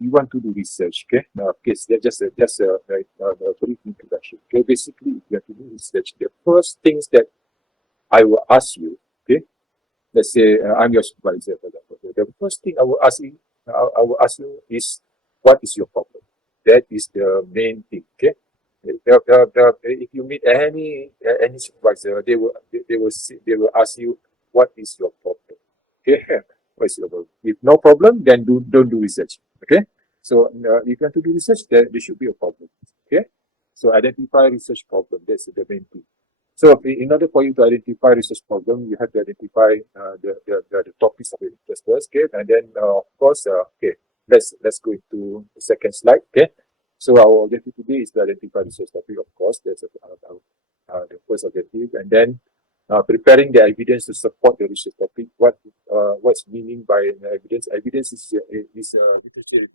you want to do research, okay? Now, okay, so that's just a brief introduction. Okay, basically, if you have to do research, the first things that I will ask you, okay? Let's say I'm your supervisor, for example. The first thing I will ask you is, what is your problem? That is the main thing, okay? If you meet any supervisor, they will ask you, what is your problem? Okay, what is your problem? If no problem, then don't do research. Okay, so if you want to do research, there should be a problem. Okay, so identify research problem. That's the main thing. So in order for you to identify research problem, you have to identify the topics of interest first. Okay, and then of course, okay, let's go into the second slide. Okay. So our objective today is to identify research topic, of course. That's the first objective. And then preparing the evidence to support the research topic. What's meaning by evidence? Evidence is literature review.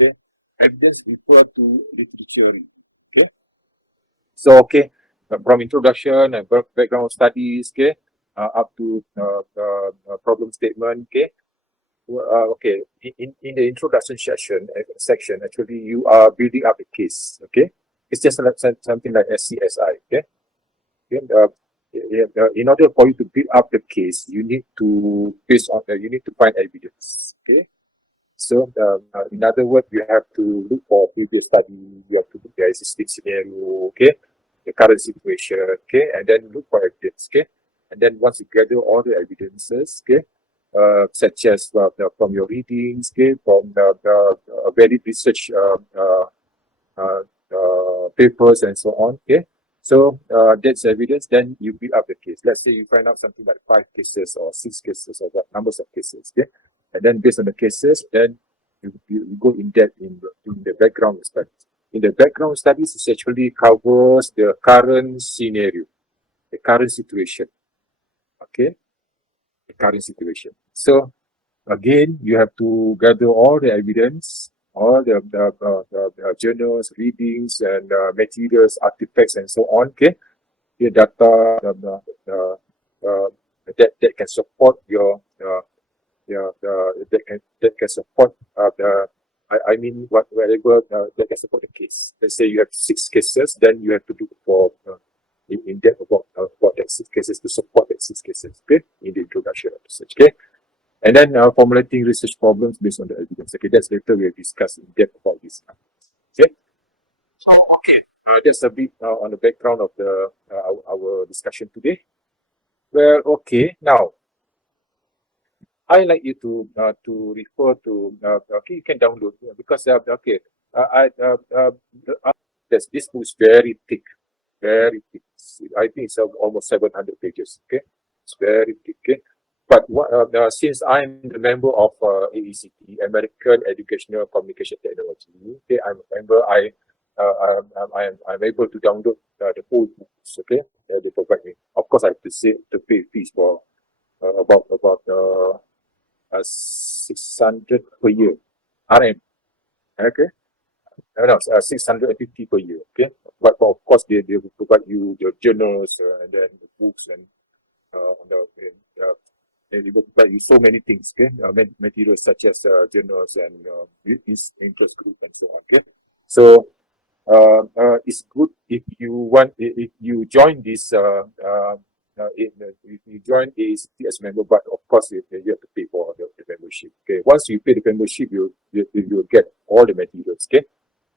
Okay, evidence refer to literature review. Okay, so okay, from introduction and background studies, okay, up to problem statement, okay. Okay, in the introduction section, actually you are building up the case. Okay, it's just like something like SCSI. Okay, okay. In order for you to build up the case, you need to you need to find evidence. Okay, so in other words, you have to look for previous study. You have to look at the existing scenario. Okay, the current situation. Okay, and then look for evidence. Okay, and then once you gather all the evidences, okay. Such as from your readings, okay, from the valid research papers and so on, okay. So that's evidence. Then you build up the case. Let's say you find out something like 5 cases or 6 cases or what numbers of cases, okay. And then based on the cases, then you go in depth in the background studies. In the background studies, it actually covers the current scenario, the current situation, okay. The current situation. So again, you have to gather all the evidence, all the journals, readings, and materials, artifacts, and so on. Okay, the data that can support that can support I mean whatever that can support the case. Let's say you have 6 cases, then you have to look for in depth about that 6 cases to support that 6 cases. Okay, in the introduction of research. Okay, and then formulating research problems based on the evidence. Okay, that's later we'll discuss in depth about this. Okay, so okay, that's a bit on the background of the our discussion today. Well, okay, now I like you to refer to okay, you can download because okay, this book is very thick. Very thick. I think it's almost 700 pages. Okay, it's very thick. Okay, but since I'm the member of AECT, American Educational Communication Technology, okay, I'm a member. I'm able to download the whole books. Okay, they provide me. Of course, I have to pay fees for about 600 per year, RM. Okay. No, 650 per year. Okay, but of course they will provide you the journals and then the books and they will provide you so many things. Okay, materials such as journals and interest group and so on. Okay, so it's good if you join this if you join ACT as a member, but of course you have to pay for the membership. Okay, once you pay the membership, you will get all the materials. Okay.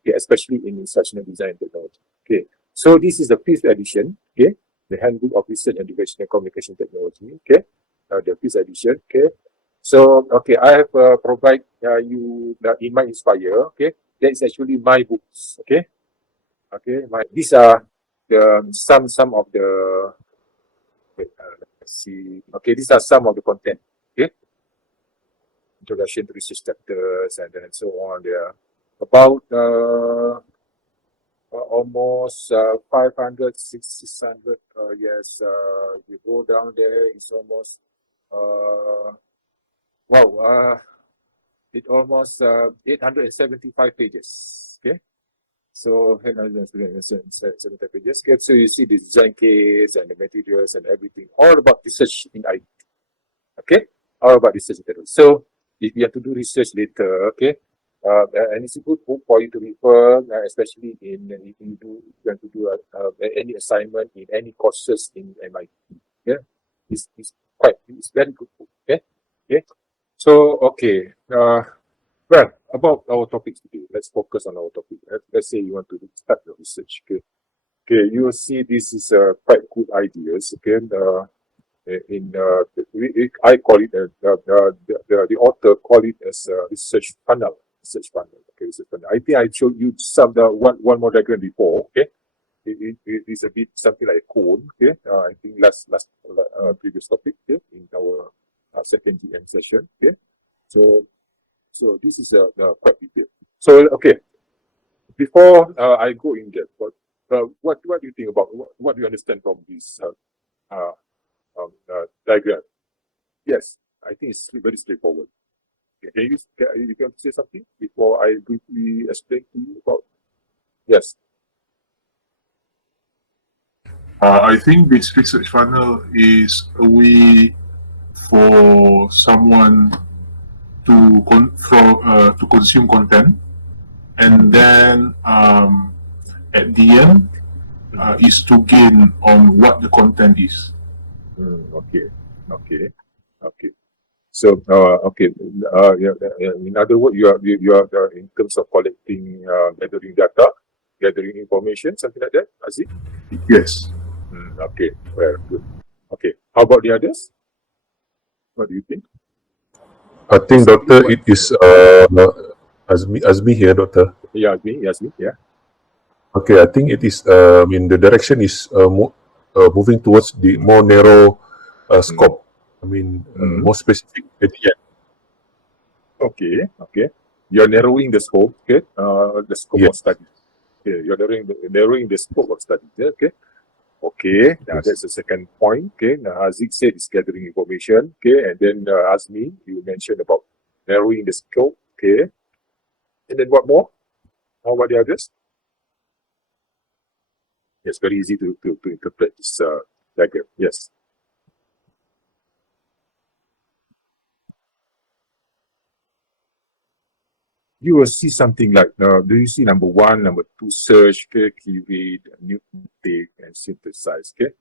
Okay, especially in instructional design and technology. Okay, so this is the 5th edition. Okay, the Handbook of Research and Educational Communication Technology. Okay, the 5th edition. Okay, so okay, I have provide you in my Inspire. Okay, that is actually my books. Okay, okay, these are the some of the. Wait, let's see. Okay, these are some of the content. Okay, introduction to research chapters and then so on. There. About almost 500, 600. Yes, you go down there, it's almost wow. It almost 875 pages. Okay, so 875 pages. Okay, so you see the design case and the materials and everything, all about research in IT. Okay, all about research in IT. So if you have to do research later, okay. and it's a good book for you to refer, especially if you want to do any assignment in any courses in MIT. Yeah, it's very good book. Okay, okay. So okay, well, about our topics today, let's focus on our topic. Let's say you want to start your research. Okay, okay. You will see this is quite good ideas. Okay, I call it the author call it as a research funnel. Research funnel. Okay, research funnel. I think I showed you some the one more diagram before. Okay, it is a bit something like a cone. Okay, I think last previous topic. Okay, in our second GM session. Okay, so this is quite detailed. So okay, before I go in depth, what do you think about what do you understand from this diagram? Yes, I think it's very straightforward. You can say something before I briefly explain to you about? Yes. I think this research funnel is a way for someone to consume content, and then at the end is to gain on what the content is. Okay. Okay. Okay. So okay. In other words, you are in terms of collecting, gathering data, gathering information, something like that. Aziz? Yes. Okay. Well, good. Okay. How about the others? What do you think? I think, Doctor, it is Azmi here, Doctor. Yasmin, yeah. Okay, I think it is. In the direction is moving towards the more narrow scope. More specific at the end. Okay, okay. You're narrowing the scope, okay? The scope of Yes. study. Okay, you're narrowing the scope of study. Yeah, okay. Okay, now Yes. that's the second point. Okay, now Haziq said is gathering information. Okay, and then Azmi, you mentioned about narrowing the scope. Okay, and then what more? How about the others? It's very easy to interpret this diagram. Yes. You will see something like, do you see number one, number two, search, okay, keyword, new take, and synthesize, okay?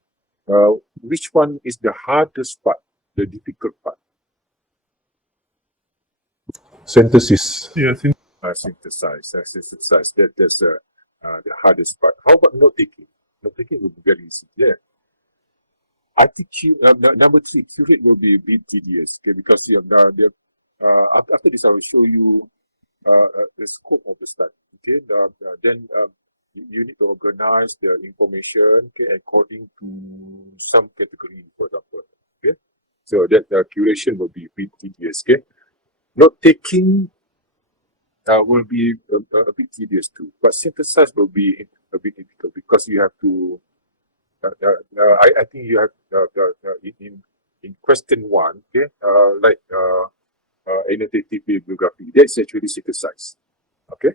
Which one is the hardest part, the difficult part? Synthesis. Yeah, Synthesize. That's the hardest part. How about note taking? Note taking will be very easy. Yeah. I think number three, curate will be a bit tedious, okay? Because after this, I will show you the scope of the study. Okay, then you need to organize the information, okay, according to some category, for example. Okay, so that curation will be a bit tedious. Okay, note taking will be a bit tedious too, but synthesize will be a bit difficult because you have to. I think you have in question one, okay, like annotative bibliography. That's actually synthesize. Okay.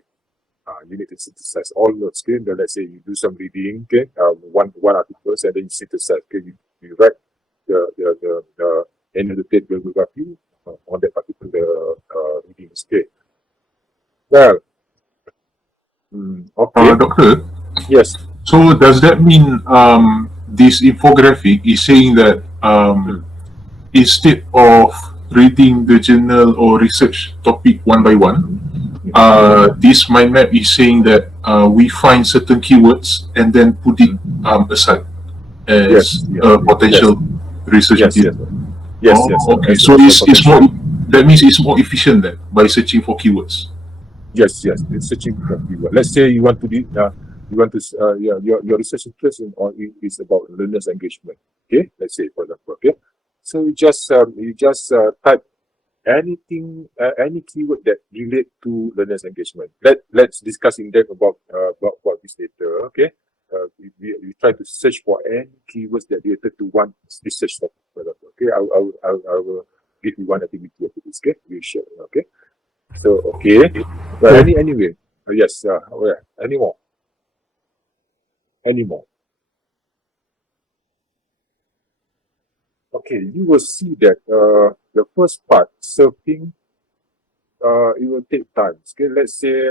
You need to synthesize all notes. Okay, then let's say you do some reading. Okay, one articles, and then you synthesize. Okay, you write the annotated bibliography on that particular readings. Okay. Well, okay. Doctor. Yes. So does that mean this infographic is saying that instead of reading the journal or research topic one by one, this mind map is saying that we find certain keywords and then put it aside as a potential research material. Yes. Okay. So it's more. That means it's more efficient then by searching for keywords. Yes. It's searching for keyword. Let's say you want to your research interest is about learners engagement. Okay, let's say for example. Okay, so you just type anything, any keyword that relate to learners engagement. Let's discuss in depth about this later. Okay, we try to search for any keywords that related to one research topic. For example. Okay, I will give you one activity after this. Okay, we share. Okay, so okay, but anyway, yes. Any more? Any more? Okay, you will see that the first part, surfing it will take time. Okay, let's say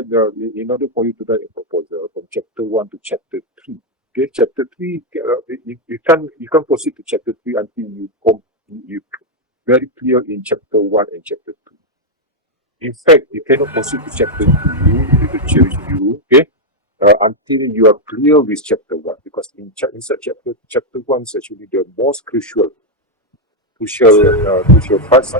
in order for you to write a proposal from chapter 1 to chapter 3. Okay, chapter 3, you can't proceed to chapter 3 until you very clear in chapter 1 and chapter 2. In fact, you cannot proceed to chapter 2 with the cheer review, okay, until you are clear with chapter 1, because inside chapter 1 is actually the most crucial parts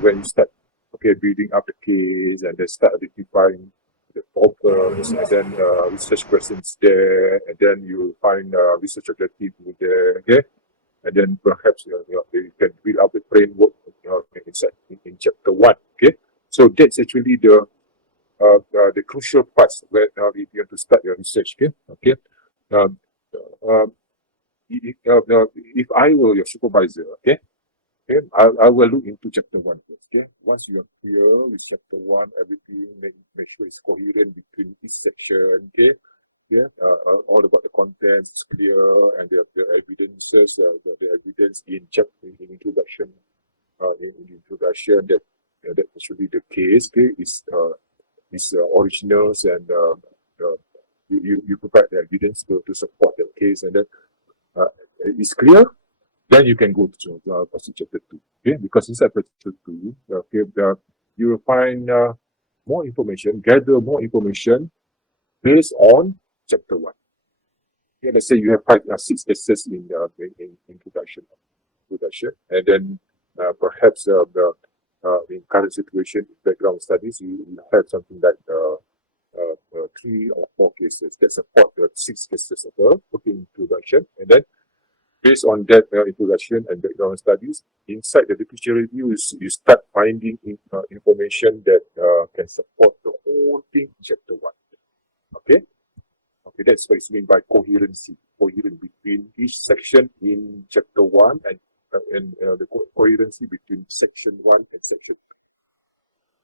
when you start, okay, building up the case and then start identifying the problems, and then research questions there, and then you find research objective there, okay, and then perhaps you can build up the framework inside in chapter 1, okay. So that's actually the crucial parts where if you have to start your research, okay. Okay. Um, um, if I were your supervisor, okay, I will look into chapter 1 first, okay. Once you are clear with chapter 1, everything, make sure it's coherent between each section, okay. Yeah, all about the contents is clear, and the evidences, the evidence in introduction, that actually the case, okay, is originals, and you provide the evidence to support the case, and then it's clear, then you can go to passage chapter 2. Okay, because inside chapter 2, okay, you will find more information, gather more information based on chapter 1. Okay, let's say you have 6 cases in introduction, and then perhaps in current situation, background studies, you have something like 3 or 4 cases that support the 6 cases above, okay, introduction, and then based on that introduction and background studies, inside the literature review, you start finding information that can support the whole thing in chapter 1. Okay? Okay, that's what it's mean by coherency. Coherent between each section in chapter 1 and the coherency between section 1 and section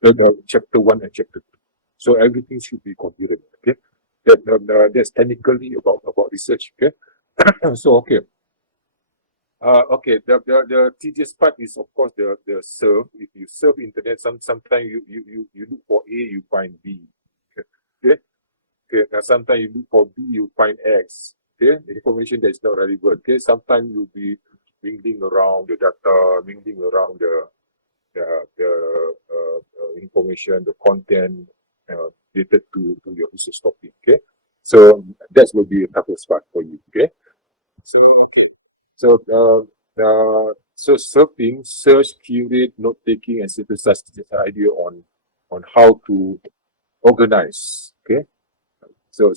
2. Chapter 1 and chapter 2. So everything should be coherent. Okay? That's technically about research. Okay? So, okay. Okay, the tedious part is of course the serve. If you surf internet, sometimes you look for A, you find B. Okay, okay. Now sometimes you look for B, you find X. Okay, the information that is not relevant. Okay, sometimes you'll be mingling around the data, mingling around the information, the content related to your research topic. Okay, so that will be a toughest part for you. Okay, so okay. So, so surfing, search, curate, note taking, and synthesize is an idea on how to organize. Okay. So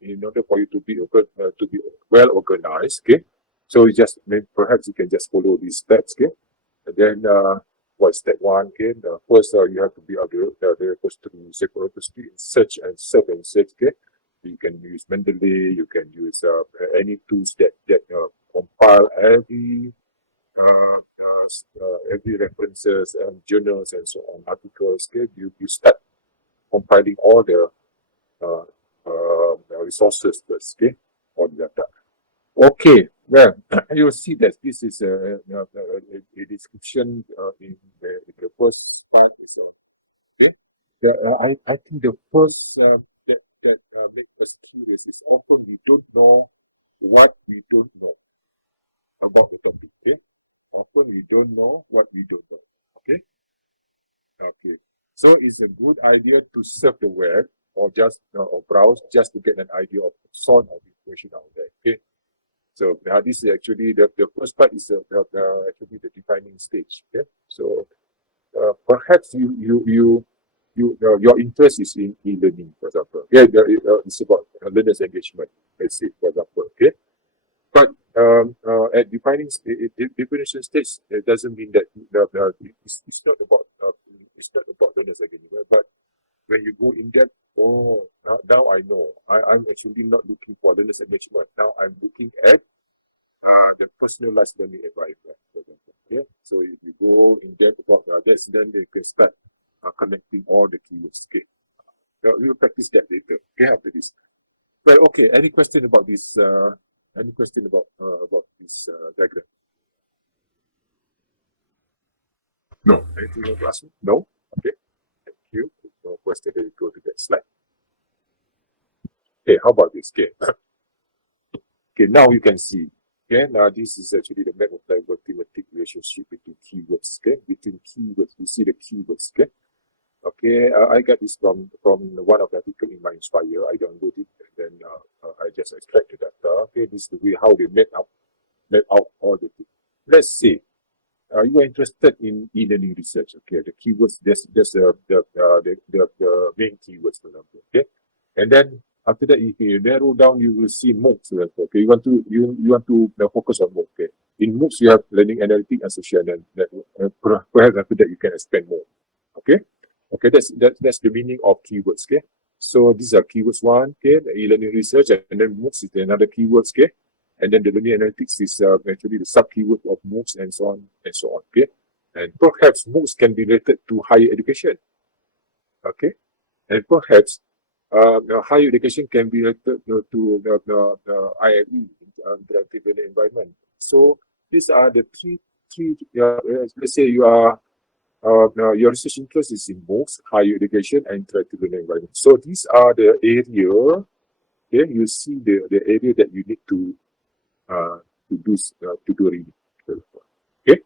in order for you to be well organized, okay. So you just perhaps you can just follow these steps, okay. And then what's step 1? Okay. First, you have to be the repository, repository, search and surf and search, okay. You can use Mendeley, you can use any tools that compile every references and journals and so on, articles. Okay, you start compiling all the resources first. Okay, all the data. Okay, well, you'll see that this is a description in the first part. Okay, I think the first that makes us curious is often we don't know what we don't know about the topic. Okay, often we don't know what we don't know. Okay, okay. So it's a good idea to surf the web or just or browse just to get an idea of the sort of information out there. Okay, so this is actually the first part is actually the defining stage. Okay, so perhaps your interest is in e-learning, for example. Yeah, it's about learners' engagement, let's say, for example. Okay, but at definition stage, it doesn't mean that it's not about learners' engagement. But when you go in depth, now I know. I'm actually not looking for learners' engagement. Now I'm looking at the personalized learning environment, for example. Okay, so if you go in depth about this, then you can start connecting all the keywords. Okay, we will practice that later. Okay, after this. Well, okay. Any question about this? Any question about this diagram? No. Anything you want to ask me? No. Okay, thank you. No question, then we go to that slide. Okay, how about this? Okay, okay, now you can see. Okay, now this is actually the map of diverse thematic relationship between keywords. Okay, between keywords, we see the keywords. Okay. Okay, I got this from one of the article in my Inspire. I downloaded it and then I just extracted that. Okay, this is the way how they map out all the things. Let's say you are interested in e-learning research. Okay, the keywords. That's the main keywords, for example. Okay, and then after that, if you narrow down, you will see MOOCs. Okay, you want to focus on MOOCs. Okay, in MOOCs you have learning analytics and social network. Perhaps after that you can expand more. Okay. Okay, that's the meaning of keywords. Okay, so these are keywords one. Okay, the e-learning research, and then MOOCs is another keywords. Okay, and then the learning analytics is actually the sub keyword of MOOCs and so on and so on. Okay, and perhaps MOOCs can be related to higher education. Okay, and perhaps higher education can be related to the ILE, interactive learning environment. So these are the three. Let's say you are. Now your research interest is in MOOCs, higher education, and interactive learning environment. So these are the area. Okay, you see the area that you need to do reading. Okay,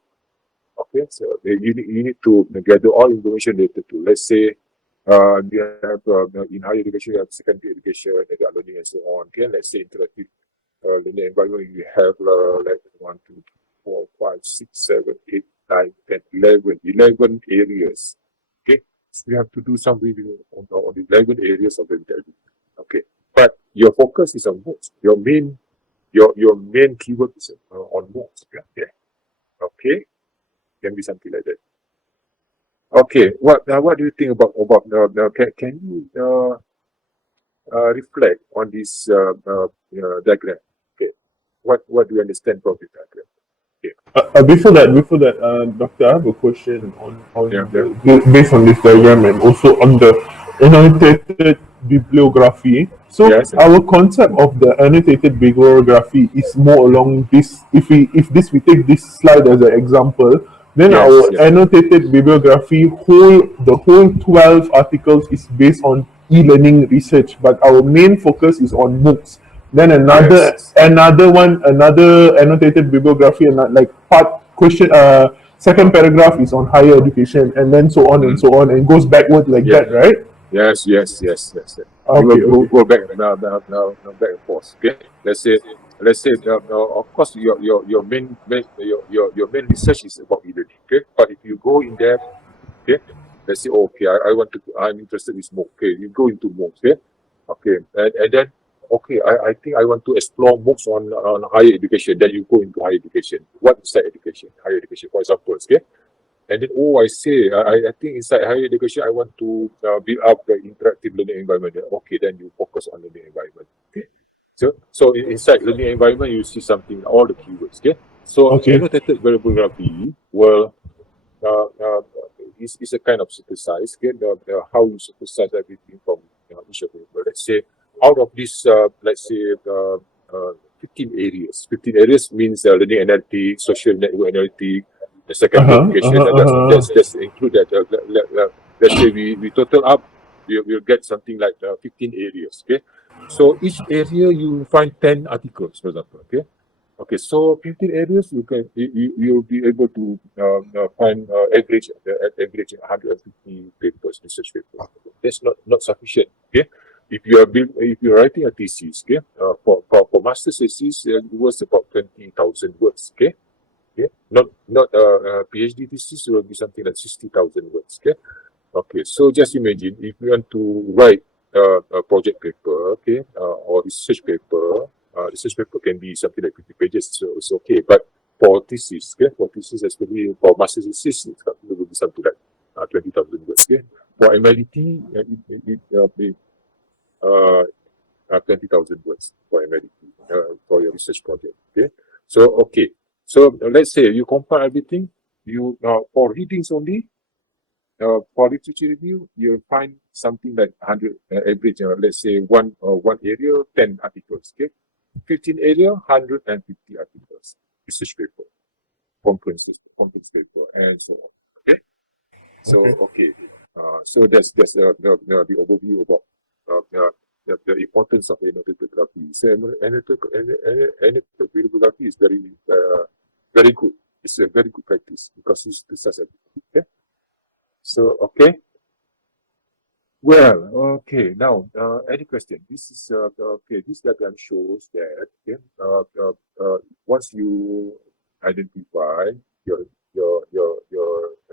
okay. So you need to gather all information related to. Let's say you have in higher education, you have secondary education, adult learning, and so on. Okay, let's say interactive learning environment, you have like 1, 2, 3, 4, 5, 6, 7, 8, 9, 10, 11 areas. Okay, so you have to do some review on the 11 areas of the interview. Okay, but your focus is on MOOCs. Your main keyword is on MOOCs. Yeah. Okay, can be something like that. Okay, what do you think about can you reflect on this diagram? Okay, what do you understand from this diagram? Okay. Before that, Doctor, I have a question on Yeah, yeah. based on this diagram and also on the annotated bibliography. So Yes, yes. our concept of the annotated bibliography is more along this. If we take this slide as an example, then Yes, our yes. annotated bibliography the whole 12 articles is based on e-learning research, but our main focus is on MOOCs. Then Yes. another annotated bibliography, and like part question second paragraph is on higher education, and then so on and Mm. so on, and goes backward like Yeah. that, right? Yes. You will Okay, okay. go back now back and forth. Okay. Let's say of course your main research is about e-learning. Okay. But if you go in depth, okay, let's say okay, I'm interested in MOOC. Okay, you go into MOOC. Okay. Okay. And then okay, I think I want to explore MOOCs on higher education. Then you go into higher education. What is that education? Higher education, for example. Okay. And then, I say, I think inside higher education, I want to build up the interactive learning environment. Okay, then you focus on learning environment. Okay. So inside learning environment, you see something, all the keywords. Okay. So Okay. annotated bibliography will is a kind of synthesize. Okay, how you synthesize everything from each of them. But let's say out of this, let's say 15 areas. 15 areas means learning analytics, social network analytics, the secondary education. That's include that. Let's say we total up, we'll get something like 15 areas. Okay, so each area you find 10 articles, for example. Okay. Okay, so 15 areas you'll be able to find average 150 papers, research papers. That's not sufficient. Okay, if you're writing a thesis, okay, for master's thesis, it was about 20,000 words. Okay, not PhD thesis will be something like 60,000 words. Okay, okay. So just imagine if you want to write a project paper, okay, or research paper. Research paper can be something like 50 pages, so it's okay. But for thesis, okay, especially for master's thesis, it will be something like 20,000 words. Okay, for MIDT, it 20,000 words for MIDT for your research project. Okay, so okay, so let's say you compile everything. You for readings only. For literature review, you'll find something like 100 average. Let's say one area, 10 articles. Okay, 15 area, 150 articles, research paper, conference paper, and so on. Okay, so okay. So that's the overview about the importance of analytical photography. So analytical photography is very good. It's a very good practice because it's such a okay. So okay. Well, okay. Now, any question? This is okay. This diagram shows that okay, once you identify your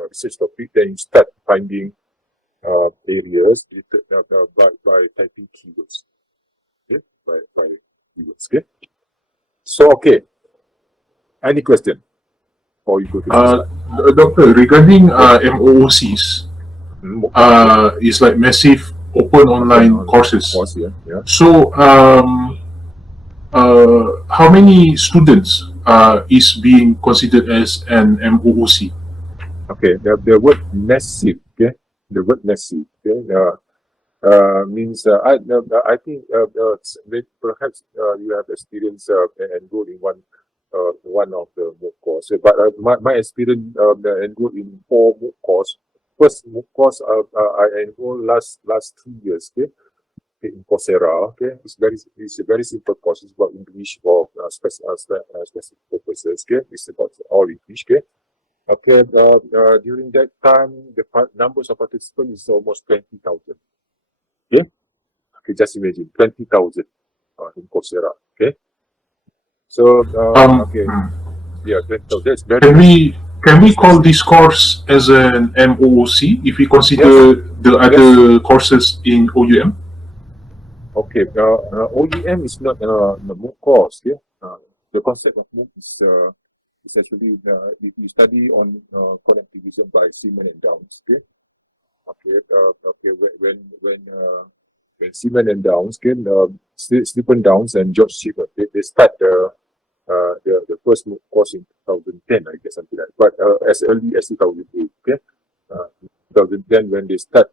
research topic, then you start finding areas by typing keywords. Okay, by keywords. Okay. So okay. Any question? Or you go to the next slide. Doctor, regarding MOOCs, it's like massive open online courses. Course, yeah. So, how many students is being considered as an MOOC? Okay, the word massive, okay, the word massive, okay, means I think perhaps you have experience enrolled in one of the MOOC course, but my experience enrolled in 4 MOOC course. First MOOC course I enrolled last 2 years, okay, in Coursera, okay, it's a very simple course. It's about English for specific purposes, okay, it's about all English, okay. Okay, during that time, the numbers of participants is almost 20,000. Okay, okay, just imagine 20,000 in Coursera. Okay, so okay, yeah, 20,000. That's very. Can we call this course as an MOOC if we consider the other courses in OUM? Okay, OUM is not a MOOC course. Okay, the concept of MOOC is actually if you study on connectivism by Simon and Downs. Okay, okay, when Simon and Downs, okay, Stephen Downs and George Schiffer, they start the first MOOC course in 2010, I guess, something like that. But as early as 2008, okay, 2010 when they start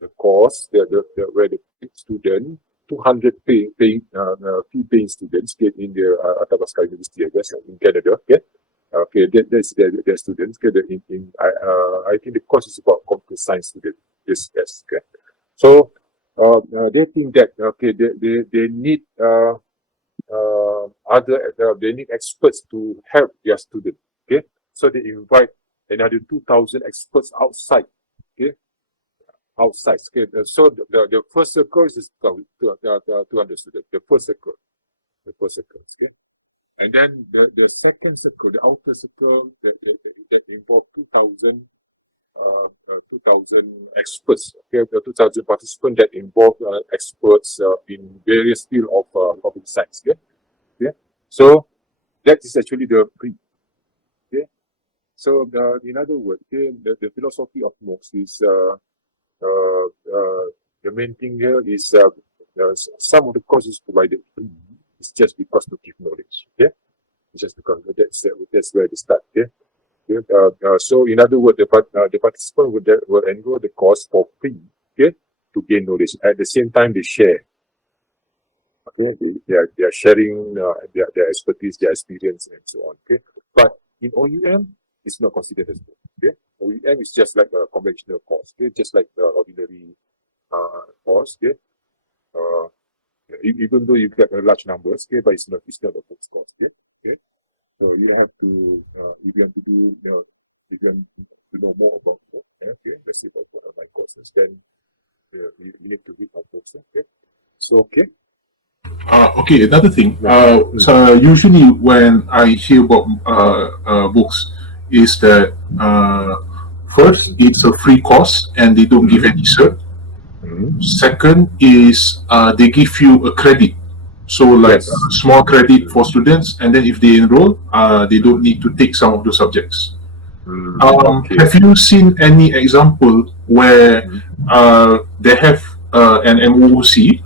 the course, where the student 200 fee paying students get in the Athabasca University, I guess, in Canada. Okay, okay, that's their students. Okay, I think the course is about computer science students. Yes, okay. So they think that okay, they need they need experts to help their students. Okay, so they invite another 2,000 experts outside. Okay, outside. Okay, so the first circle is 200 students. The first circle. Okay, and then the second circle, the outer circle, that involve 2,000 experts. Okay, the 2,000 participants that involve experts in various fields of computer science. Okay, yeah. So that is actually the pre. Okay, so in other words, okay, the philosophy of MOOCs is the main thing here is some of the courses provided free. It's just because to give knowledge. Okay, just because that's where they start. Okay. So in other words, the participant will enroll the course for free, okay, to gain knowledge. At the same time, they share. Okay, they are sharing their expertise, their experience, and so on. Okay, but in OUM, it's not considered as well. Okay, OUM is just like a conventional course. Okay, just like the ordinary course. Okay, even though you get a large numbers, okay, but it's not a fixed course. Okay, okay. So you have to, if you have to do, if you want to know more about okay, let's say about one of my courses, then you need to read our books. Okay, so okay. Okay, another thing. So usually when I hear about books, is that first it's a free course and they don't give any cert. Second is they give you a credit. So like small credit for students, and then if they enroll, they don't need to take some of the subjects. Have you seen any example where they have an MOOC,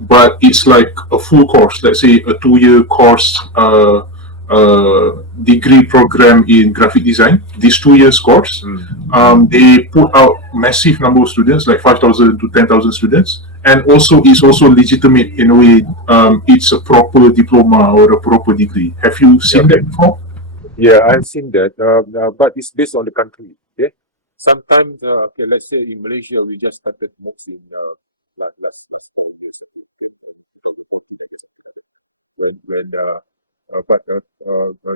but it's like a full course, let's say a 2-year course, degree program in graphic design, this 2 years course, they put out massive number of students, like 5,000 to 10,000 students, and also it's also legitimate in a way. It's a proper diploma or a proper degree. Have you seen that before? Yeah, I've seen that, but it's based on the country. Okay, sometimes, okay, let's say in Malaysia, we just started MOOCs in last 4 years ago, okay, 2014, I guess, something like that.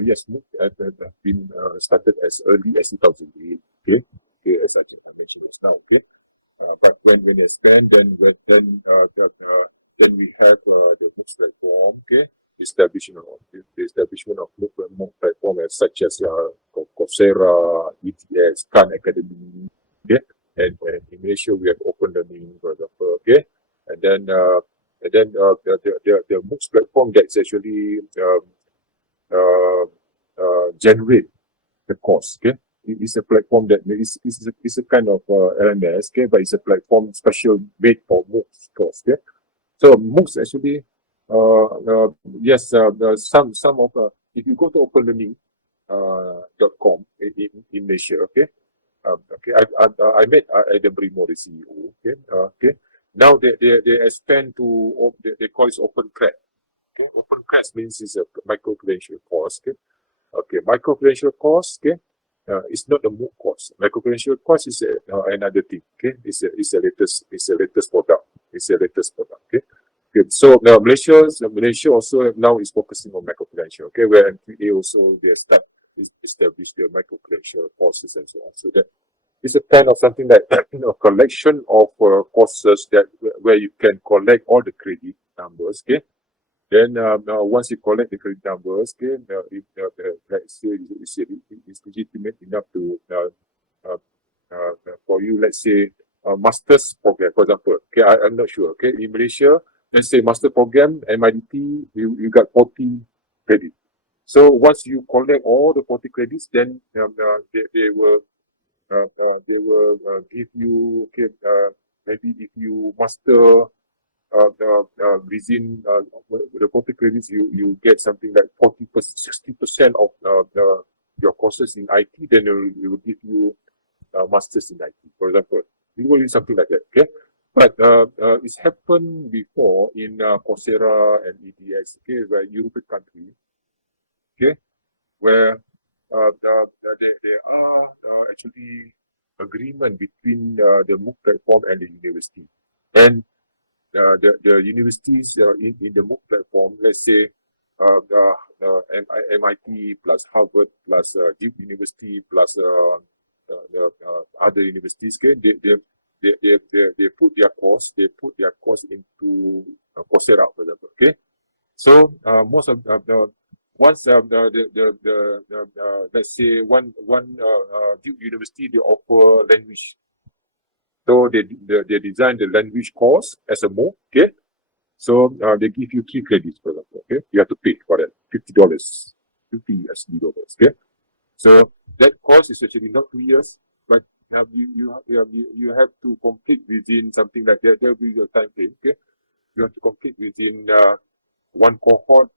Yes, MOOC have been started as early as 2008, okay, as I mentioned just now, okay. But when they expand, then we have the MOOC platform, okay, the establishment of MOOC platform as such as Coursera, ETS, Khan Academy, okay, and in Malaysia we have Open Learning, for example, okay, the MOOC platform that's actually generate the course, okay. It's a platform that is a kind of LMS, okay, but it's a platform special made for MOOCs course, okay. So MOOCs actually, yes, some of if you go to openlearning.com in Malaysia, okay, okay, I met Adam Brimo, the CEO, okay, okay. Now they expand to they call it Open Cred. Open Cred means it's a micro credential course, okay. Okay, micro credential course, okay. It's not a MOOC course. Micro credential course is another thing. Okay, it's a latest product. It's a latest product. Okay. Okay. So now Malaysia also now is focusing on micro credential. Okay, where MPA also they establish their micro credential courses and so on. So that is a kind of something like collection of courses that where you can collect all the credit numbers. Okay. Then once you collect the credit numbers, okay, if let's say it's legitimate enough to for you, let's say master's program, for example. Okay, I'm not sure. Okay, in Malaysia, let's say master program, MIDT, you got 40 credit. So once you collect all the 40 credits, then they will give you, okay, maybe if you master within the 40 credits, you get something like 40%, 60% of your courses in IT, then it will give you masters in IT, for example. It will be something like that, okay? But it's happened before in Coursera and EDX, okay, where European country, okay, where there are actually agreement between the MOOC platform and the university. And the universities in the MOOC platform, let's say MIT plus Harvard plus Duke University plus the other universities, okay, they put their course into Coursera, for example, okay. So most of the once let's say one Duke University, they offer language. So they design the language course as a MOOC, okay? So they give you 3 credits, for example, okay? You have to pay for that, $50, 50 USD dollars, okay? So that course is actually not 2 years, but you have to complete within something like that. There will be your time frame, okay? You have to complete within one cohort,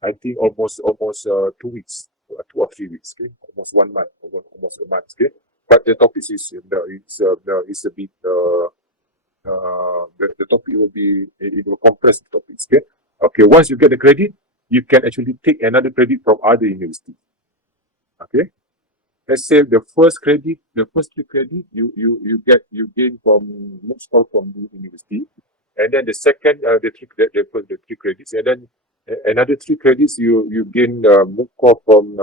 I think almost 2 weeks, 2 or 3 weeks, okay? Almost 1 month, almost a month, okay? But the topic is it's a bit the topic will be it will compress the topics, okay? Okay, once you get the credit, you can actually take another credit from other university. Okay, let's say the first 3 credit you gain from MOOC score from the university, and then the second the 3 credits, and then another 3 credits you gain MOOC score from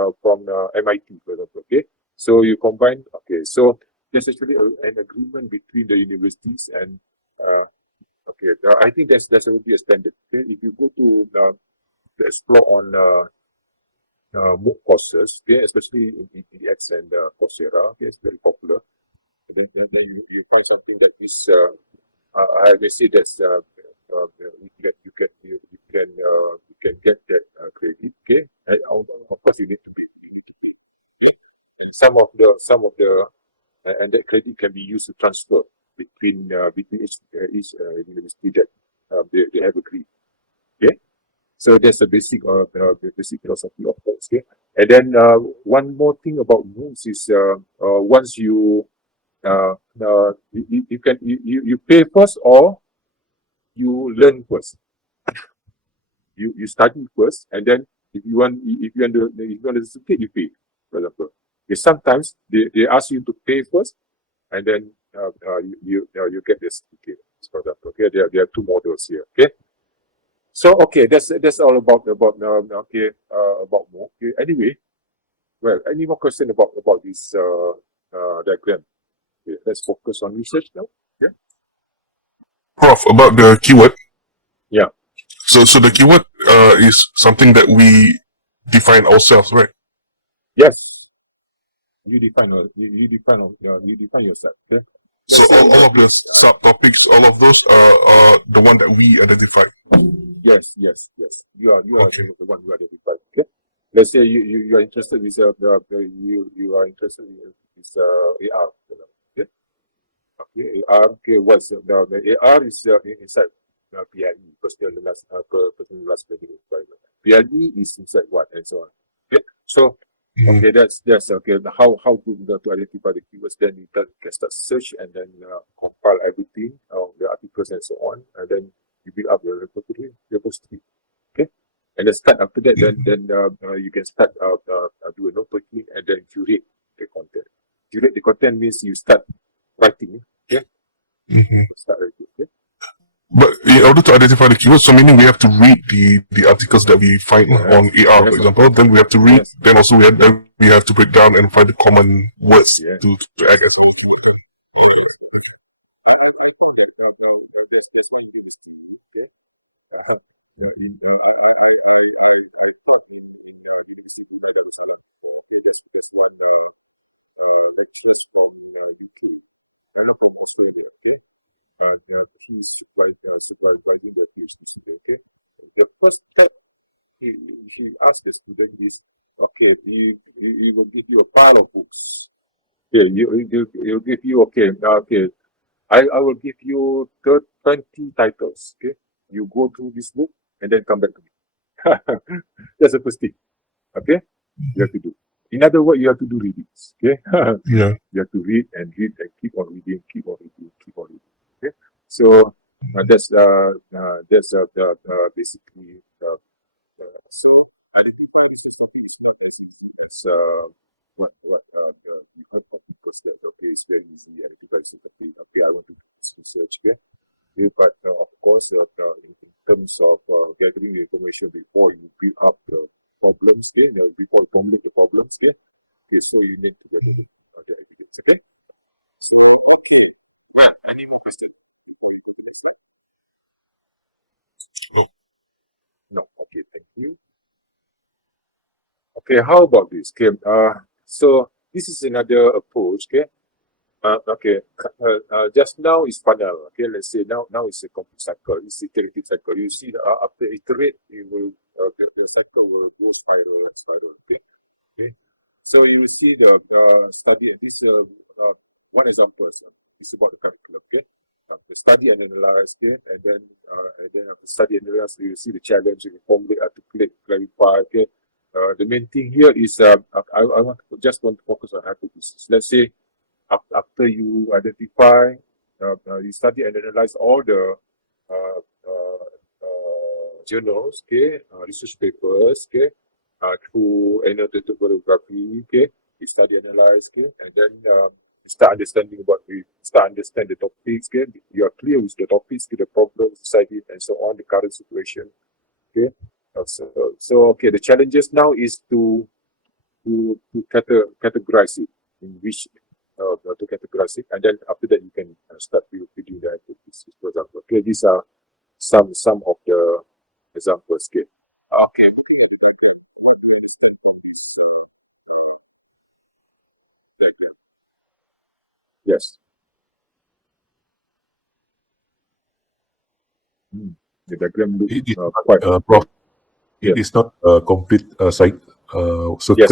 MIT, for example. Okay, so you combine. Okay, so there's actually an agreement between the universities and okay, I think that's already a standard. Okay, if you go to explore on MOOC courses, okay, especially in EDX and Coursera, okay, it's very popular. And then you find something that is, I may say that's you can get that credit, okay. And of course you need to pay. Some of the and that credit can be used to transfer between each university that they have agreed. Okay, so that's the basic philosophy of MOOCs. Okay, and then one more thing about MOOCs is once you you pay first or you learn first. You study first, and then if you want the certificate, you pay, for example. Okay, sometimes they ask you to pay first, and then you get this certificate. For example, okay, there are two models here. Okay, so okay, that's all about about MOOC. Okay, anyway, well, any more question about this diagram? Okay, let's focus on research now. Yeah. Prof, about the keyword. Yeah. So the keyword is something that we define ourselves, right? Yes. You define you define yourself. Okay. So Let's say, all of the subtopics, all of those are the one that we identify. yes. You are Okay. the one who identified. Okay. Let's say you are interested with you are interested in this AR. Okay. Okay. AR. Okay. What's the AR is inside PLE, personalized learning environment. PLE is inside what and so on. Okay. So okay, that's okay. How to identify the keywords? Then you can start search and then compile everything, the articles and so on, and then you build up your repository. Okay, and then start after that. Then you can start do a note taking and then curate the content. Curate the content means you start writing. Okay, start writing. Okay. But in order to identify the keywords, so meaning we have to read the articles that we find on AR, for example. Then we have to read. Yes. Then also we have to break down and find the common words Yes. to act as. I thought that there's one university. Okay. I thought in University of Brunei Darussalam. Okay, there's one lecturers from UK, and from Australia. Okay, and he's supervising the PhD student. Okay, the first step he asked the student is, okay, he will give you a pile of books. Yeah, he'll give you okay. I will give you 20 titles. Okay, you go through this book and then come back to me. That's the first thing. Okay, you have to do. In other words, you have to do readings. Okay, Yeah. you have to read and keep on reading. Okay, so that's basically so. It's what you heard from people that okay, it's very easy. Identify the topic. Okay, I want to do this research. Okay. Yeah, but of course, in terms of gathering information before you build up the problems, okay, before you formulate the problems, okay, so you need to gather the evidence, okay. So, any more questions? No. No. Okay, thank you. Okay, how about this? Okay, so this is another approach, okay. Just now is funnel. Okay, let's say now it's a complete cycle. It's iterative cycle. You see, after iterate, it will the cycle will go spiral and spiral. Okay. So you see the study, and this one example. It's about the curriculum. Okay, the study and analyze. Okay, and then after study and analyze, you see the challenge. You formulate, articulate, clarify. Okay. The main thing here is I want to focus on hypothesis. Let's say, after you identify, you study and analyze all the journals, okay, research papers, okay, through annotated bibliography, okay, you study, analyze, okay, and then you start understanding the topics, okay, you are clear with the topics, the problems, society, and so on, the current situation, okay. So okay, the challenges now is to categorize it in which to categorize it, and then after that you can start building the hypothesis. For example, okay, these are some of the examples. Okay. Okay. Yes. The diagram looks It is quite. Prof. Yeah. It is not a complete circle. Yes,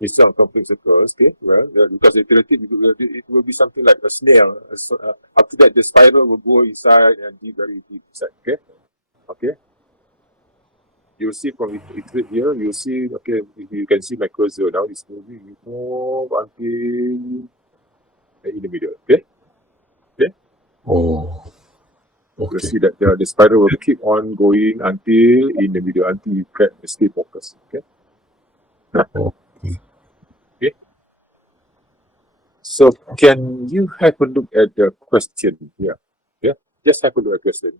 it's not complete circles. Okay. Well, because iterative, it will be something like a snail. After that, the spiral will go inside and be very deep inside. Okay. Okay. You see from iterate here, you see, okay, you can see my cursor now. It's moving, you move until in the middle. Okay. Oh, You okay. see that the spiral will keep on going until in the middle, until you get stay focus. Okay. Oh, Okay. So can you have a look at the question here? Yeah, just have a look at the question.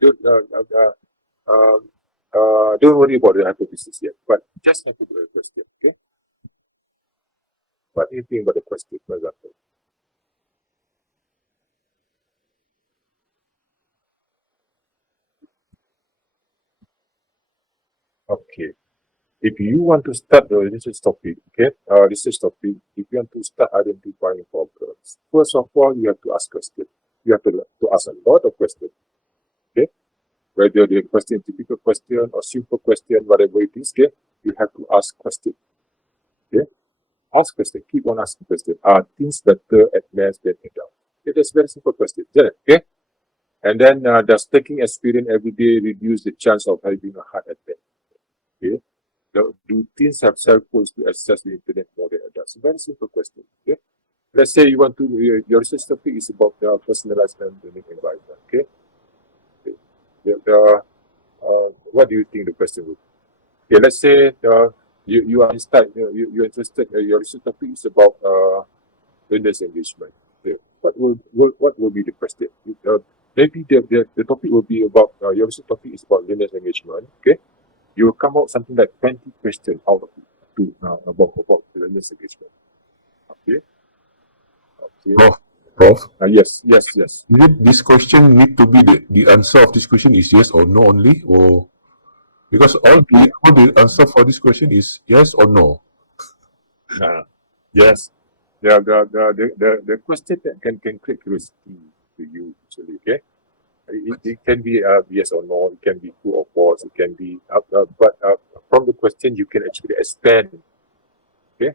Don't worry about the hypothesis yet, but just have a look at the question. Okay. What do you think about the question, for example? Okay. If you want to start the research topic, okay, if you want to start identifying problems, first of all, you have to ask questions. You have to ask a lot of questions, okay? Whether the question is difficult question or simple question, whatever it is, okay, you have to ask questions, okay? Ask questions, keep on asking questions. Are things better at maths than adult? Okay, that's very simple question, isn't it? Okay? And then, does taking experience every day reduce the chance of having a heart attack? Okay? Do teens have cell phones to access the internet more than adults? Very simple question. Okay. Let's say you want to your research topic is about the personalized learning environment. Okay. What do you think the question would be? Okay. Let's say you are you're interested. Your research topic is about learners engagement. Okay. What will be the question? Maybe the topic will be about your research topic is about learners engagement. Okay. You will come out something like 20 questions out of it to about learners engagement. Okay. Okay. Prof, Yes. this question need to be the answer of this question is yes or no only, or because all the answer for this question is yes or no. Yes. The question that can create curiosity to you actually. Okay. It can be yes or no. It can be true or false. It can be but from the question you can actually expand. Okay.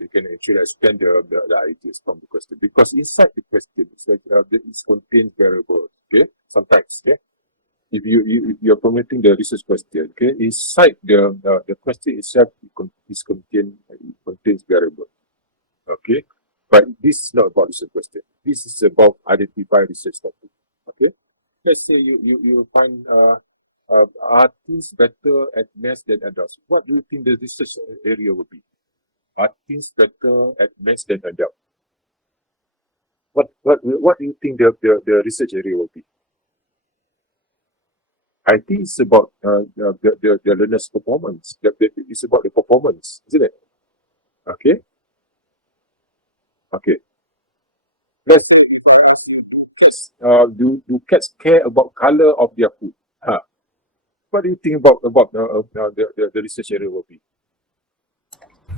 You can actually expand the ideas from the question because inside the question it's like it contains variables. Okay. Sometimes. Okay. If you're promoting the research question, okay, inside the question itself it contains variables. Okay. But this is not about research question. This is about identify research topic. Okay. Let's say you find are teens better at maths than adults? What do you think the research area would be? Are teens better at maths than adults? What do you think the research area will be? I think it's about the learner's performance. It's about the performance, isn't it? Okay. Okay. Let's do cats care about color of their food? What do you think about the research area will be?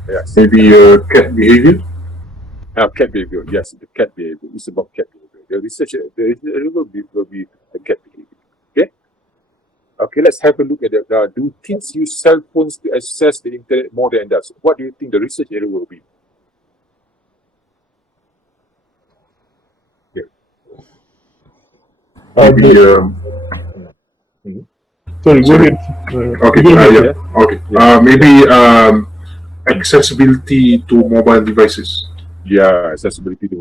Yes. Maybe cat behavior. Cat behavior. Yes, the cat behavior. It's about cat behavior. The research area will be the cat behavior. Okay. Okay. Let's have a look at the. Do teens use cell phones to access the internet more than adults? What do you think the research area will be? Maybe Sorry, go Sorry. ahead. okay. Go ahead. Yeah. Okay. Yeah. Maybe accessibility to mobile devices. Yeah, accessibility to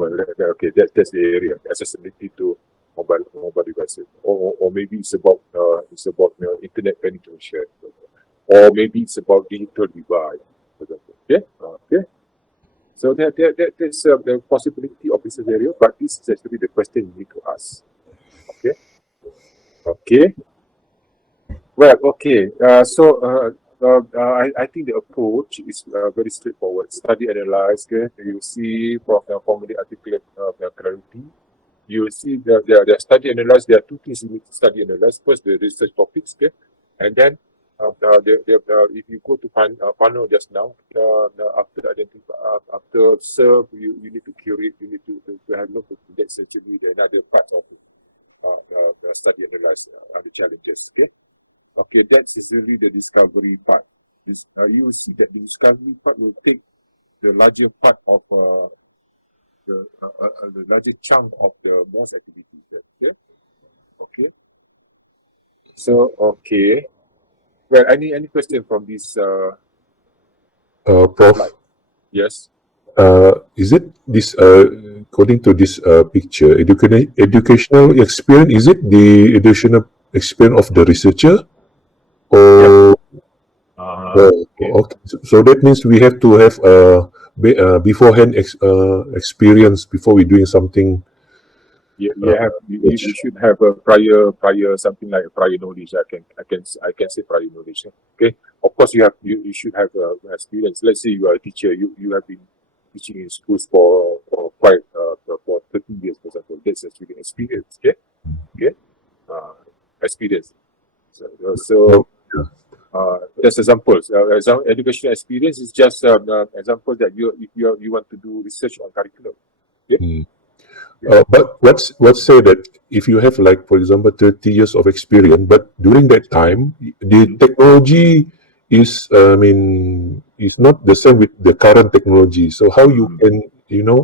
okay, that's the area. Accessibility to mobile devices, or maybe it's about internet penetration, or maybe it's about digital divide, for example. Okay, okay. So that's the possibility of this area, but this is actually the question you need to ask. Okay, okay. Well, okay. I think the approach is very straightforward. Study, analyze. Okay, you see formally articulate clarity. You see the study, analyze. There are two things you need to study, analyze. First, the research topics. Okay, and then if you go to panel just now, after identify, after serve, you need to curate. You need to have look at that's actually another part of the study, analyze, the challenges. Okay. Okay, that's really the discovery part. You see that the discovery part will take the larger part of the larger chunk of the most activities. Okay. Okay. So okay. Well, any question from this? Prof, slide? Yes. is it this according to this picture, educational experience? Is it the educational experience of the researcher, or Okay. okay? So that means we have to have beforehand experience before we doing something. You should have a prior something like prior knowledge. I can say prior knowledge. Okay, of course you should have experience. Let's say you are a teacher. You have been teaching in schools for quite for 13 years, for example. That's actually experience. Okay, experience. So just examples. Educational experience is just example that if you want to do research on curriculum. Okay? But let's say that if you have, like, for example, 30 years of experience, but during that time the technology is is not the same with the current technology. So how you can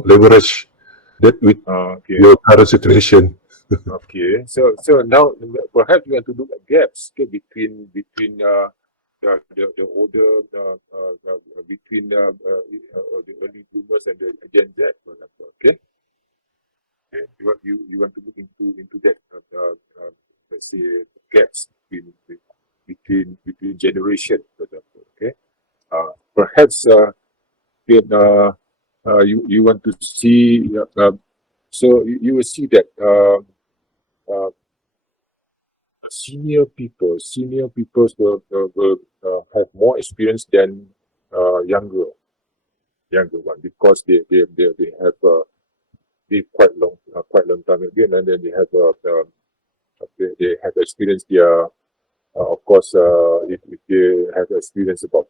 leverage that with your current situation? Okay, so now perhaps you have to look at gaps, okay, between the older between the early boomers and the Gen Z, for example. Okay, you want to look into that let's say gaps between generation, for example. Okay, perhaps you want to see so you will see that senior people will have more experience than younger one, because they have live quite long time again, and then they have they have experienced their of course if they have experience about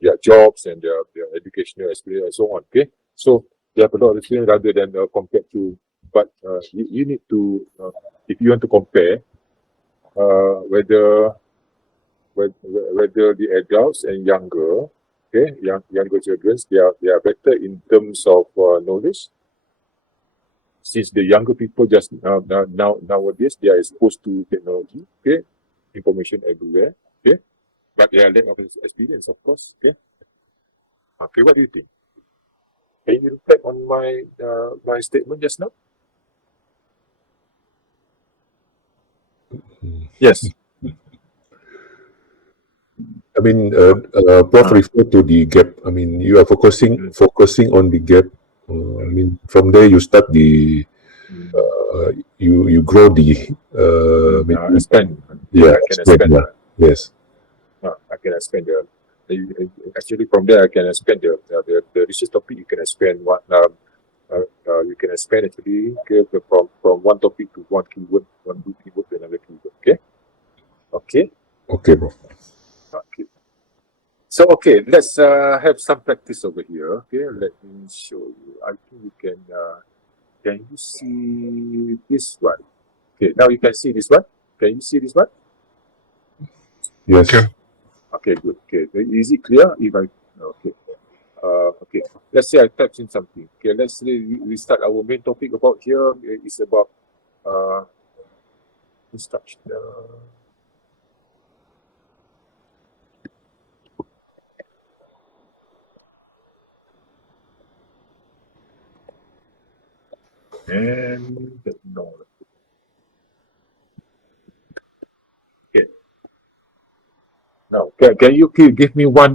their jobs and their educational experience and so on. Okay, so they have a lot of experience rather than compared to, but you need to if you want to compare whether the adults and younger, okay, younger children, they are better in terms of knowledge, since the younger people just nowadays they are exposed to technology, okay, information everywhere, okay, but they are lack of experience, of course, okay. Okay, what do you think? Can you reflect on my statement just now? Yes. I mean, Prof referred to the gap. I mean, you are focusing on the gap. I mean, from there you start the you grow the Expand. yeah, I can expand, expand. yeah. Yes. I can expand actually from there I can expand the research topic. You can expand what you can expand actually, okay, from one topic to one keyword to another keyword. Okay. Okay, bro. Okay. So okay, let's have some practice over here. Okay, let me show you. I think you can you see this one? Okay, now you can see this one. Can you see this one? Yes. Okay. Okay, good. Okay, is it clear? If I okay. Okay, let's say I type in something. Okay, let's say we start our main topic about here is about instructional. And technology. Okay. Now, can you give me one?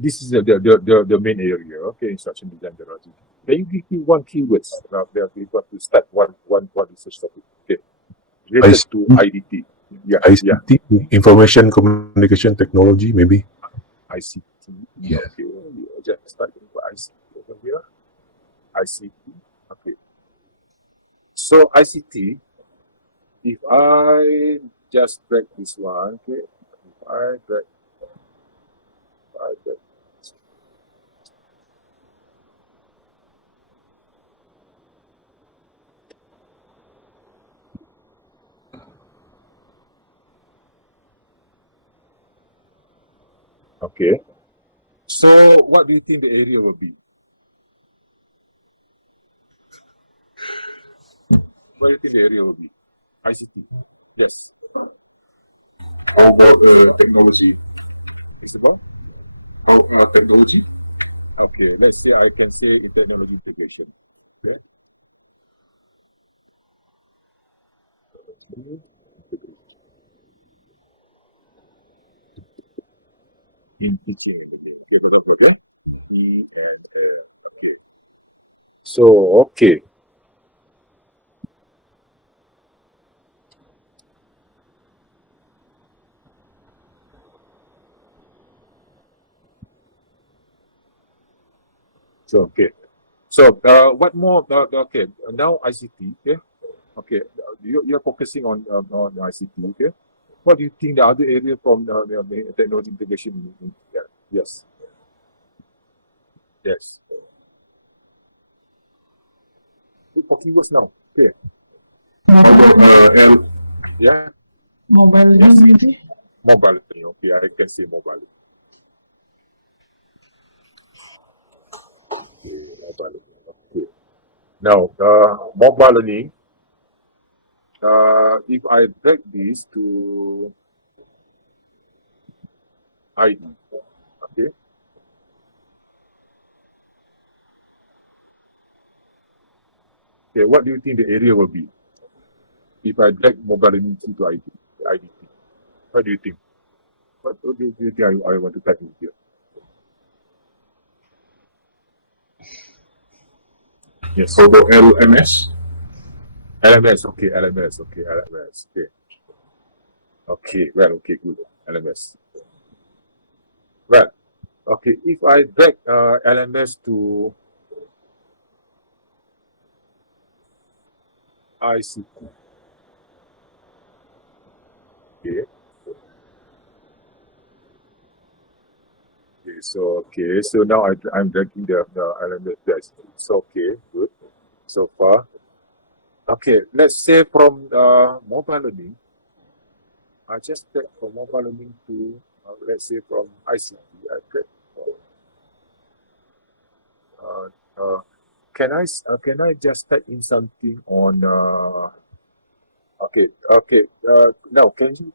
This is the main area. Okay, instruction design technology. Can you give me one keywords? That we got to start one research topic. Okay, related to IDT. Yeah, ICT, information communication technology, maybe. ICT. Yes. Okay, we just starting with ICT over here. ICT. Okay. So ICT, if I just drag this one, okay, if I drag, okay. So what do you think the area will be? What do you think the area will be? ICT. Yes. How about technology? It's about? How technology? Okay, let's say I can say technology integration. Okay. In teaching. Okay, but okay. E and So, okay. So, okay. So, what more? Okay, now ICT. Okay, okay. You're focusing on ICT. Okay. What do you think the other area from the technology integration? Yeah. Yes. Yes. We're talking words now. Okay. Yeah. Mobile Yes. learning maybe? Mobile learning. Okay, I can say mobile. Okay, mobile learning. Okay. Now, mobile learning. If I break this to ID, okay. Okay, what do you think the area will be if I break mobile learning to ID, IDP? What do you think? What do you think I want to type in here? Yes. How about LMS? LMS, okay, LMS, okay, LMS, okay. Okay, well, okay, good. LMS. Well, okay, if I drag LMS to ICT, okay. Okay, so now I'm dragging the LMS to ICT. So okay, good. So far. Okay, let's say from mobile learning, I just drag from mobile learning to let's say from ICT, I drag uh, uh, can I just type in something on okay. Now can you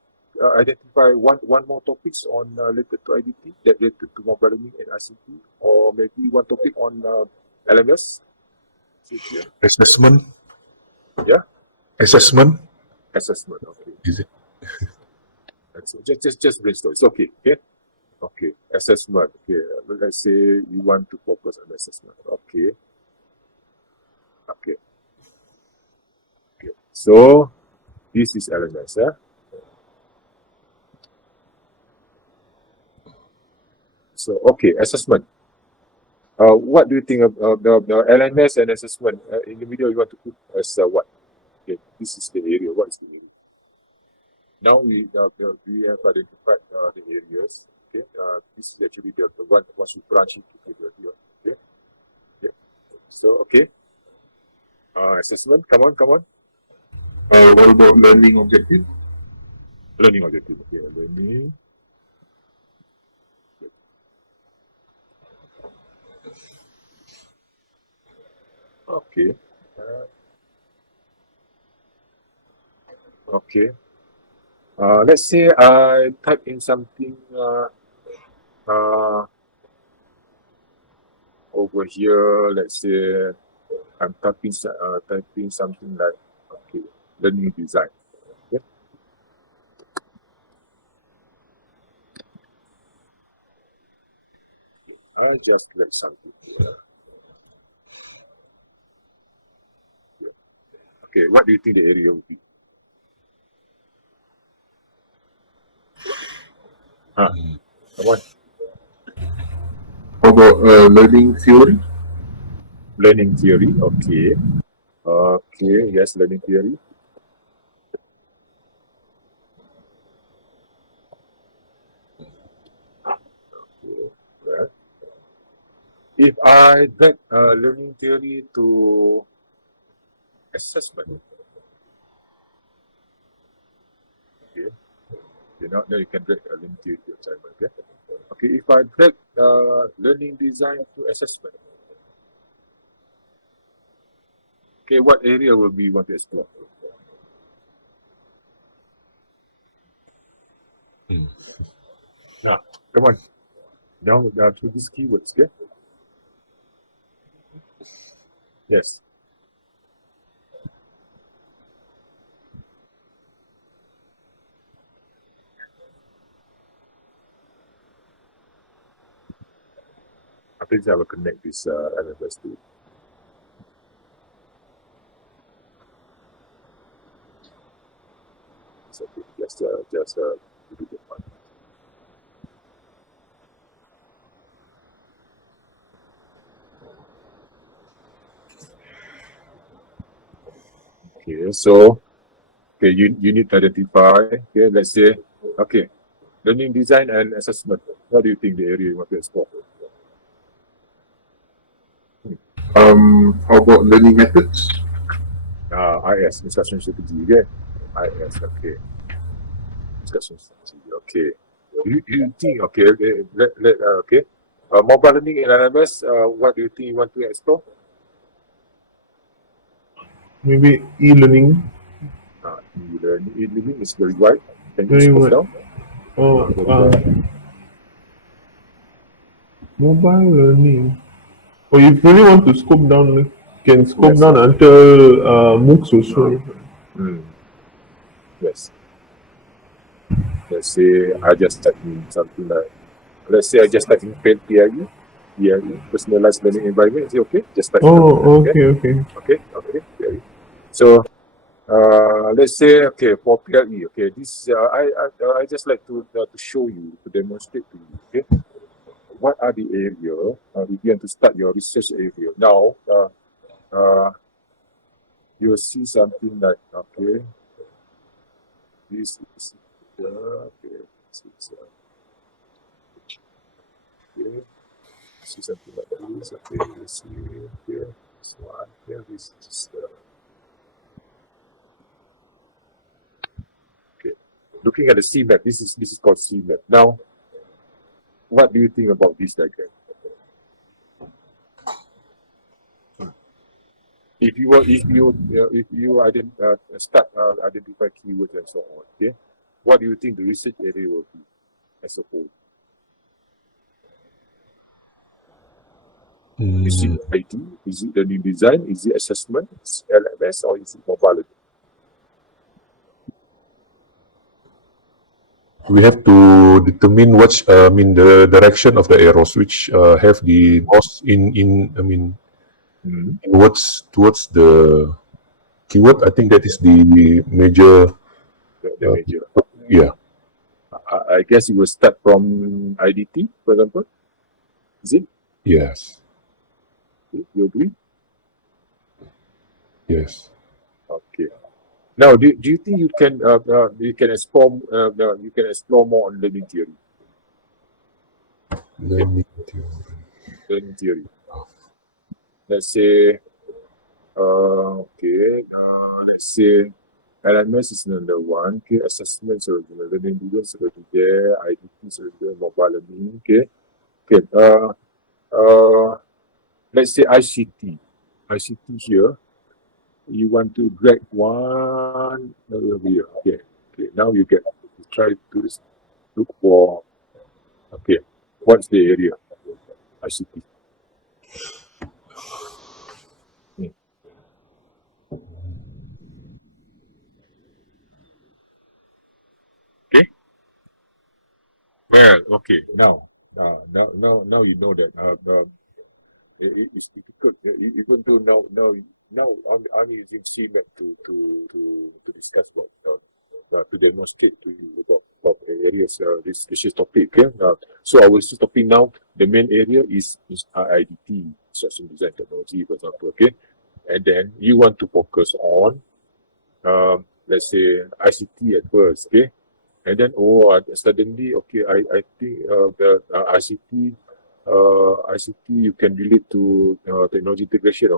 identify one more topics on related to IDT that related to mobile learning and ICT, or maybe one topic on LMS? Yeah. Assessment. Yeah. Assessment. Assessment. Okay. Is it? That's just brainstorm. It's okay. Okay. Okay. Assessment. Okay. Let's say you want to focus on assessment. Okay. Okay. Okay. So this is LMS. So okay, assessment. What do you think of the LMS and assessment? In the middle, you want to put as what? Okay, this is the area. What is the area? Now we have identified the areas. Okay, this is actually the one once you branch it to the area. Okay, yeah. So okay, assessment. Come on, come on. What about learning objective? Learning objective. Okay, learning. Okay. Okay. Let's say I type in something uh, over here. Let's say I'm typing something like okay, learning design. Okay. I just write something here. Yeah. Okay, what do you think the area would be? Come on. How about learning theory? Learning theory. Okay. Okay. Yes, learning theory. Okay. Well, if I drag learning theory to assessment, okay. Now you can drag learning theory to assignment. Okay. Okay. If I drag learning design to assessment, okay, what area will we want to explore? Now, come on. Now, through these keywords, okay? Yes. I think I will connect this LMS to. It's okay. Just do the one. Okay, so you need to identify. Okay, let's say learning design and assessment. What do you think the area you want to explore? How about learning methods? IS, instruction strategy. Okay, IS. Okay, instruction strategy. Okay. You think mobile learning and LMS. What do you think you want to explore? Maybe e-learning. E-learning is very wide. Can you Very scope wide. down? Oh, Very wide. mobile learning. Oh, if you really want to scope down, you can scope Yes. down until MOOCs also. Yes. Let's say I just type in something like, let's say I just type in PLE, personalized learning environment. Is it okay? Just type something Oh, like, okay. okay, PLE. So let's say for PLE, this I just like to show you, to demonstrate to you, okay, what are the area if you want to start your research area. Now you'll see something like, this is this is see something like this. Let's see here. So here this is looking at the C map. This is called C map. Now, what do you think about this diagram? If you identify keywords and so on, okay, what do you think the research area will be as a whole? Is it IT? Is it learning design? Is it assessment? Is it LMS or is it mobile? We have to determine which, the direction of the arrows, which have the most towards the keyword. I think that is the major. The major. Yeah. I guess you will start from IDT, for example. Is it? Yes. You agree? Yes. Okay. Now, do you think you can explore more on learning theory? Learning theory. Learning theory. Let's say, let's say LMS is number one. Okay, assessments are learning design already there. IDT is already there. Mobile learning. Okay. Let's say ICT. ICT here. You want to drag one over here. Okay. Now you try to look for. Okay. What's the area? ICT. Okay. Well, okay. Now you know that it's difficult. Even though now I'm using CMAP to discuss about to demonstrate to you about the areas this research topic. Okay. So our research topic now, the main area is IDT, Instruction Design Technology, for example. Okay. And then you want to focus on let's say ICT at first. Okay. And then suddenly I think the ICT you can relate to technology integration.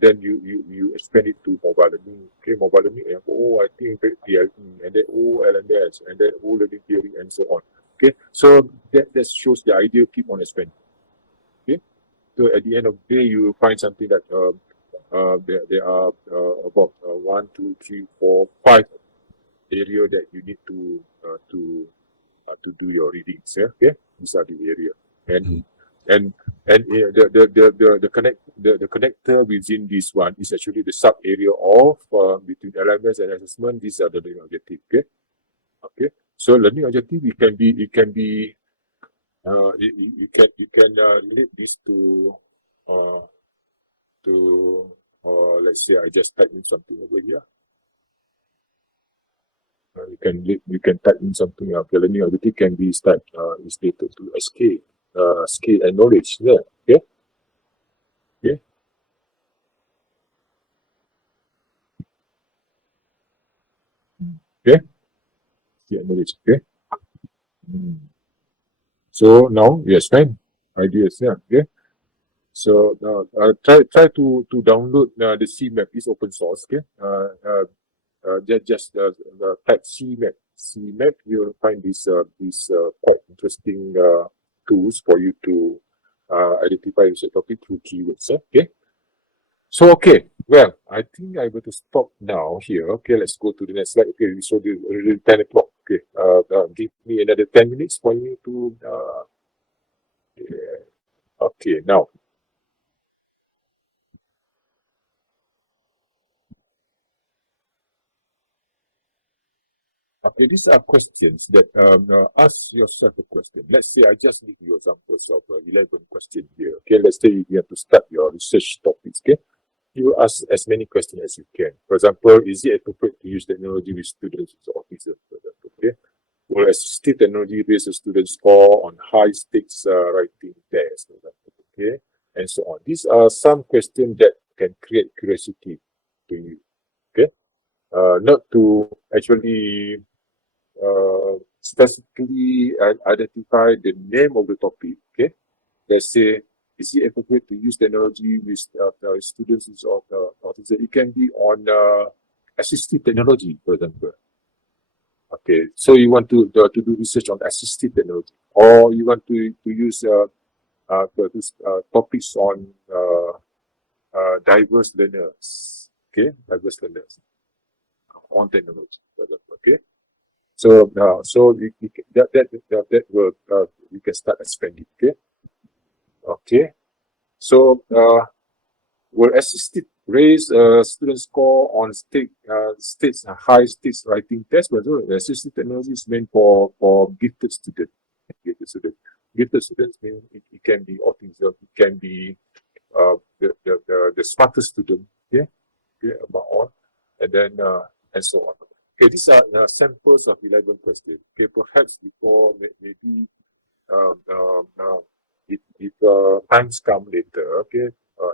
Then you expand it to mobile learning. Okay, mobile learning. And, I think PLE, and then LMS, and then learning theory, and so on. Okay, so that shows the idea keep on expanding. Okay, so at the end of the day you will find something that there are about 1, 2, 3, 4, 5 area that you need to do your readings. Yeah, okay, these are the area, and the connector within this one is actually the sub area of between LMS and assessment. These are the learning objective. Okay. So learning objective you can relate this to let's say I just type in something over here. you can type in something. Okay, learning ability can be is related to skill and knowledge. Yeah. Okay. Okay. Okay. Skill and knowledge. Okay. Hmm. So now, yes, fine. Ideas. Yeah. Okay. So try to download the CMap. It's open source. Okay. Just type CMap. CMap. You'll find these quite interesting tools for you to identify research topic through keywords. Okay. So okay. Well, I think I will to stop now here. Okay, let's go to the next slide. Okay, so the already 10 o'clock. Okay. Give me another 10 minutes for you to yeah. Okay, now. Okay, these are questions that ask yourself a question. Let's say I just give you examples of 11 questions here. Okay, let's say you have to start your research topics. Okay, you ask as many questions as you can. For example, is it appropriate to use technology with students with autism? For example, okay, will assistive technology raise a student's score on high stakes writing tests? For example, okay, and so on. These are some questions that can create curiosity to you. Okay, not to actually specifically identify the name of the topic. Okay, let's say, is it appropriate to use technology with students with autism? It can be on assistive technology, for example. Okay, so you want to do research on assistive technology, or you want to use topics on diverse learners. Okay, diverse learners on technology, for example. Okay. So that will you can start expanding. Okay. Okay. So will assisted raise student score on high stakes writing test? But assistive technology is meant for gifted students. Gifted students. Gifted students mean it can be autism. It can be the smartest student. Okay. Okay. About all, and then and so on. Okay, these are samples of 11 questions. Okay, perhaps before maybe if times come later, okay,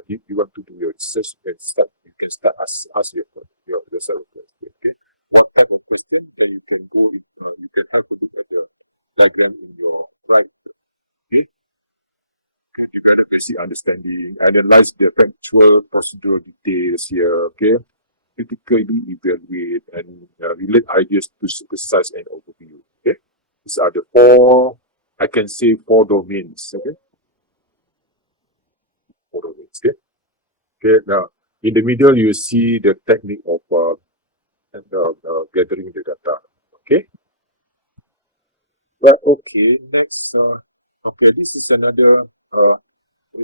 if you want to do your research, you can start ask yourself a question. Okay, what type of question? Then you can go. You can have a look at the diagram in your right. Okay, develop basic understanding, analyze the factual procedural details here. Okay, critically evaluate and relate ideas to synthesize and overview. Okay, these are the four domains. Okay, four domains. Okay, okay. Now in the middle you see the technique of gathering the data. Okay. Well, okay. Next, okay. This is another.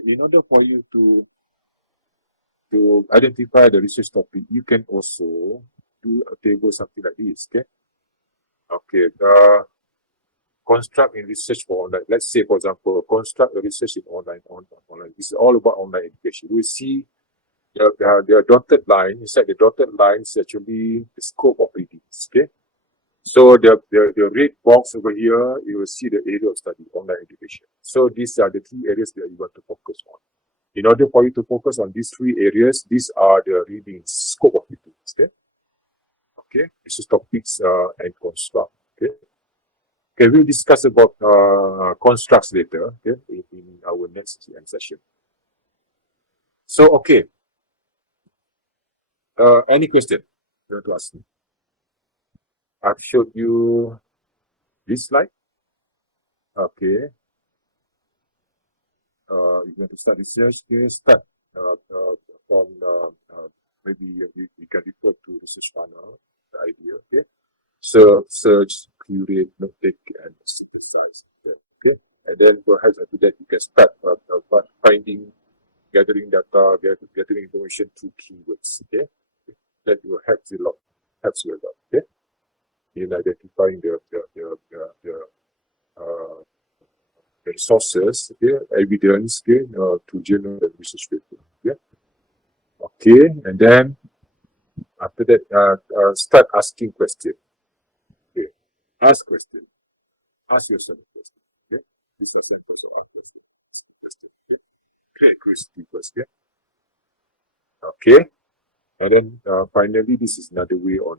In order for you to identify the research topic, you can also do a table something like this. Okay. Okay. Construct in research for online. Let's say, for example, construct a research in online. This is all about online education. We see the dotted line. Inside the dotted line is actually the scope of readings. Okay. So the red box over here, you will see the area of study, online education. So these are the three areas that you want to focus on. In order for you to focus on these three areas, these are the reading scope of readings. Okay. Okay. This is topics and construct. Okay. Okay, we'll discuss about constructs later, okay, in our next session. So, okay. Any question you want to ask me? I've showed you this slide. Okay. You're going to start research. Okay, start from maybe you can refer to research funnel, the idea. Okay. So search, curate, note take, and synthesize. Okay. And then perhaps after that you can start finding, gathering data, gathering information through keywords. Okay. That will help you a lot. Helps you a lot. Okay. In identifying the resources, okay, evidence, okay, to journal and research paper. Yeah. Okay, and then after that, start asking questions. Okay. Ask question. Ask yourself a question. Okay? This was also ask question. Okay? Create curiosity first. Yeah? Okay. And then finally, this is another way on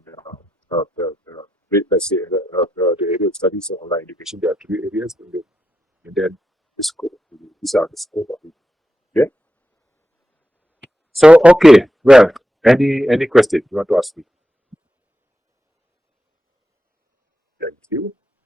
let's say the area of studies of online education. There are three areas, and then the scope. These are the scope of it. Okay. So okay, well, any question you want to ask me? Thank you.